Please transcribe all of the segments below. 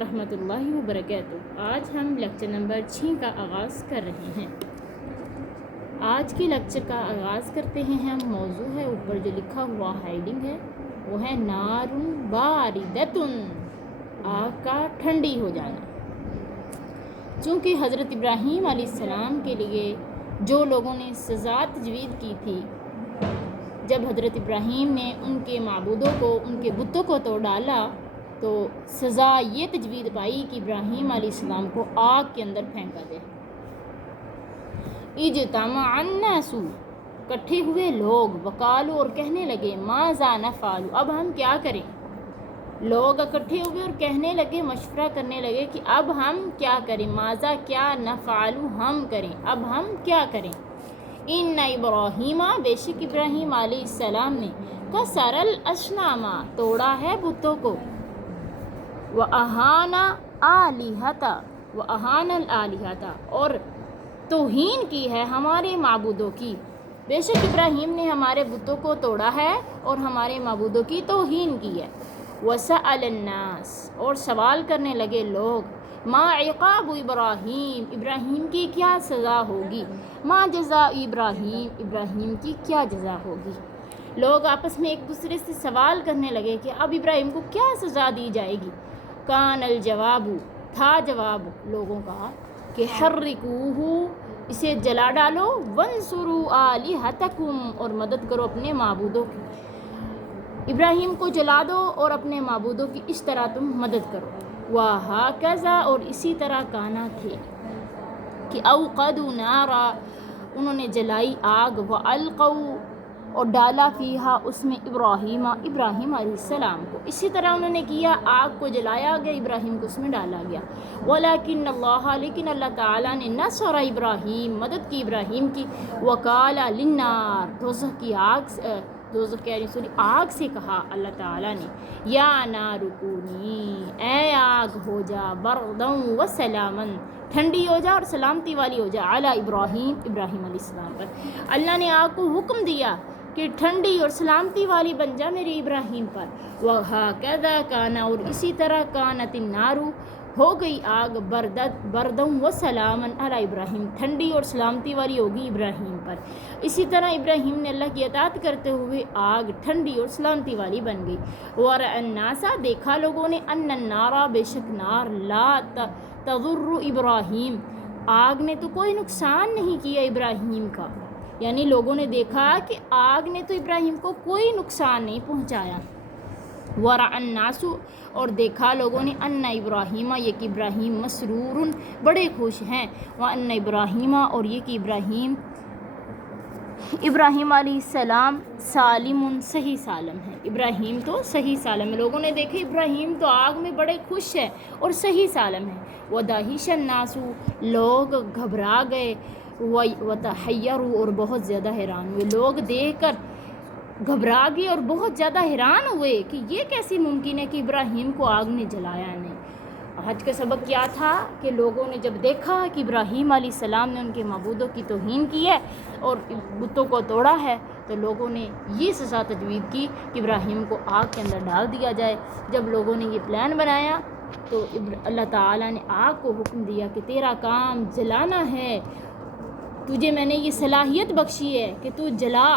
ورحمۃ اللہ وبرکاتہ۔ آج ہم لیکچر نمبر 6 کا آغاز کر رہے ہیں۔ آج کے لیکچر کا آغاز کرتے ہیں ہم۔ موضوع ہے، اوپر جو لکھا ہوا ہیڈنگ ہے وہ ہے نار باردۃ، آگ کا ٹھنڈی ہو جانا۔ چونکہ حضرت ابراہیم علیہ السلام کے لیے جو لوگوں نے سزا تجوید کی تھی، جب حضرت ابراہیم نے ان کے معبودوں کو، ان کے بتوں کو توڑ ڈالا، تو سزا یہ تجوید پائی کہ ابراہیم علیہ السلام کو آگ کے اندر پھینکا جائے۔ اجتمع الناس، اکٹھے ہوئے لوگ، وقالوا، اور کہنے لگے، ماذا نفعل، اب ہم کیا کریں۔ لوگ اکٹھے ہوئے اور کہنے لگے، مشورہ کرنے لگے کہ اب ہم کیا کریں، ماذا کیا، نفعل ہم کریں، اب ہم کیا کریں۔ ان ابراہیم، بے شک ابراہیم علیہ السلام نے، کسر الاصنام، توڑا ہے بتوں کو، وَأَهَانَ الْآلِهَةَ، وَأَهَانَ الْآلِهَةَ، اور توہین کی ہے ہمارے معبودوں کی۔ بے شک ابراہیم نے ہمارے بتوں کو توڑا ہے اور ہمارے معبودوں کی توہین کی ہے۔ وَسَأَلَ النَّاسِ، اور سوال کرنے لگے لوگ، ما عقاب ابراہیم، ابراہیم کی کیا سزا ہوگی، ما جزا ابراہیم، ابراہیم کی کیا جزا ہوگی۔ لوگ آپس میں ایک دوسرے سے سوال کرنے لگے کہ اب ابراہیم کو کیا سزا دی جائے گی۔ کان الجواب، تھا جواب لوگوں کا کہ حرکوہ، اسے جلا ڈالو، وانصروا آلہتکم، اور مدد کرو اپنے معبودوں کی۔ ابراہیم کو جلا دو اور اپنے معبودوں کی اس طرح تم مدد کرو۔ وہکذا، اور اسی طرح کانا تھے کہ اوقدوا نارا، انہوں نے جلائی آگ، والقوا، اور ڈالا فیہا، اس میں ابراہیم، ابراہیم علیہ السلام کو، اسی طرح انہوں نے کیا، آگ کو جلایا گیا، ابراہیم کو اس میں ڈالا گیا۔ ولیکن اللہ، لیکن اللہ تعالیٰ نے نصر ابراہیم، مدد کی ابراہیم کی، وقال للنار، دوزخ کی آگ، دوزخ کہہ رہی آگ سے کہا اللہ تعالیٰ نے، یا نار کونی، اے آگ ہو جا، برداً و سلاماً، ٹھنڈی ہو جا اور سلامتی والی ہو جا، علی ابراہیم، ابراہیم علیہ السلام پر۔ اللہ نے آگ کو حکم دیا کہ ٹھنڈی اور سلامتی والی بن جا میرے ابراہیم پر۔ وَهَكَذَا كَانَ، اور اسی طرح کانت النار، ہو گئی آگ، برداً و سلاماً علی ابراہیم، ٹھنڈی اور سلامتی والی ہوگی ابراہیم پر۔ اسی طرح ابراہیم نے اللہ کی اطاعت کرتے ہوئے آگ ٹھنڈی اور سلامتی والی بن گئی۔ وَرَأَى النَّاسَ، دیکھا لوگوں نے، أَنَّ النَّارَ، بے شک نار، لا تضر ابراہیم، آگ نے تو کوئی نقصان نہیں کیا ابراہیم کا، یعنی لوگوں نے دیکھا کہ آگ نے تو ابراہیم کو کوئی نقصان نہیں پہنچایا۔ وَرَأَى النَّاسُ، اور دیکھا لوگوں نے، أَنَّ ابراہیم، یہ کہ ابراہیم، مسرور، بڑے خوش ہیں، وَأَنَّ ابراہیم، اور یہ کہ ابراہیم علیہ السلام، سالم، صحیح سالم ہے، ابراہیم تو صحیح سالم ہے۔ لوگوں نے دیکھا ابراہیم تو آگ میں بڑے خوش ہے اور صحیح سالم ہے۔ وَدَهِشَ النَّاسُ، لوگ گھبرا گئے، وَتَحَيَّرُوا، اور بہت زیادہ حیران ہوئے، لوگ دیکھ کر گھبرا گئے اور بہت زیادہ حیران ہوئے کہ یہ کیسے ممکن ہے کہ ابراہیم کو آگ نے جلایا نہیں۔ آج کا سبق کیا تھا کہ لوگوں نے جب دیکھا کہ ابراہیم علیہ السلام نے ان کے معبودوں کی توہین کی ہے اور بتوں کو توڑا ہے، تو لوگوں نے یہ سزا تجوید کی کہ ابراہیم کو آگ کے اندر ڈال دیا جائے۔ جب لوگوں نے یہ پلان بنایا تو اللہ تعالیٰ نے آگ کو حکم دیا کہ تیرا کام جلانا ہے، تجھے میں نے یہ صلاحیت بخشی ہے کہ تو جلا،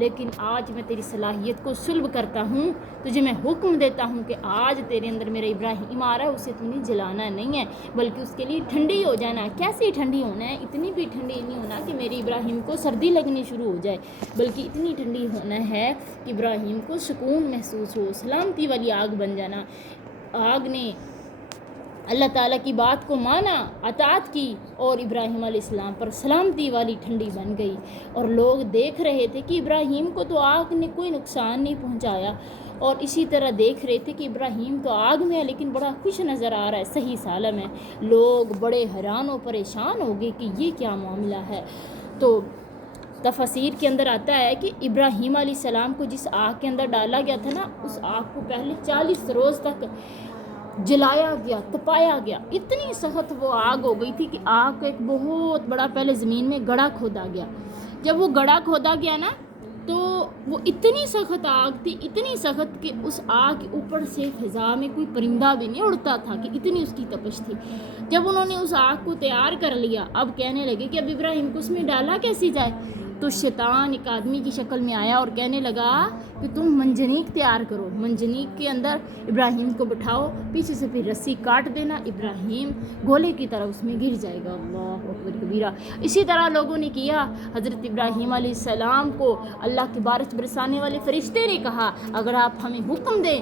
لیکن آج میں تیری صلاحیت کو سلب کرتا ہوں، تجھے میں حکم دیتا ہوں کہ آج تیرے اندر میرا ابراہیم آ رہا ہے، اسے تو نے جلانا نہیں ہے، بلکہ اس کے لیے ٹھنڈی ہو جانا ہے۔ کیسے ٹھنڈی ہونا ہے؟ اتنی بھی ٹھنڈی نہیں ہونا کہ میرے ابراہیم کو سردی لگنی شروع ہو جائے، بلکہ اتنی ٹھنڈی ہونا ہے کہ ابراہیم کو سکون محسوس ہو، سلامتی والی آگ بن جانا۔ آگ نے اللہ تعالیٰ کی بات کو مانا، اطاعت کی، اور ابراہیم علیہ السلام پر سلامتی والی ٹھنڈی بن گئی۔ اور لوگ دیکھ رہے تھے کہ ابراہیم کو تو آگ نے کوئی نقصان نہیں پہنچایا، اور اسی طرح دیکھ رہے تھے کہ ابراہیم تو آگ میں ہے لیکن بڑا خوش نظر آ رہا ہے، صحیح سالم ہے۔ لوگ بڑے حیران و پریشان ہو گئے کہ یہ کیا معاملہ ہے۔ تو تفسیر کے اندر آتا ہے کہ ابراہیم علیہ السلام کو جس آگ کے اندر ڈالا گیا تھا نا، اس آگ کو پہلے 40 روز تک جلایا گیا، تپایا گیا، اتنی سخت وہ آگ ہو گئی تھی کہ آگ کا ایک بہت بڑا پہلے زمین میں گڑھا کھودا گیا۔ جب وہ گڑھا کھودا گیا نا تو وہ اتنی سخت آگ تھی، اتنی سخت کہ اس آگ کے اوپر سے فضا میں کوئی پرندہ بھی نہیں اڑتا تھا، کہ اتنی اس کی تپش تھی۔ جب انہوں نے اس آگ کو تیار کر لیا، اب کہنے لگے کہ اب ابراہیم کو اس میں ڈالا کیسے جائے؟ تو شیطان ایک آدمی کی شکل میں آیا اور کہنے لگا کہ تم منجنیق تیار کرو، منجنیق کے اندر ابراہیم کو بٹھاؤ، پیچھے سے پھر رسی کاٹ دینا، ابراہیم گولے کی طرح اس میں گر جائے گا۔ اللہ اکبر کبیرہ۔ اسی طرح لوگوں نے کیا۔ حضرت ابراہیم علیہ السلام کو اللہ کی بارش برسانے والے فرشتے نے کہا اگر آپ ہمیں حکم دیں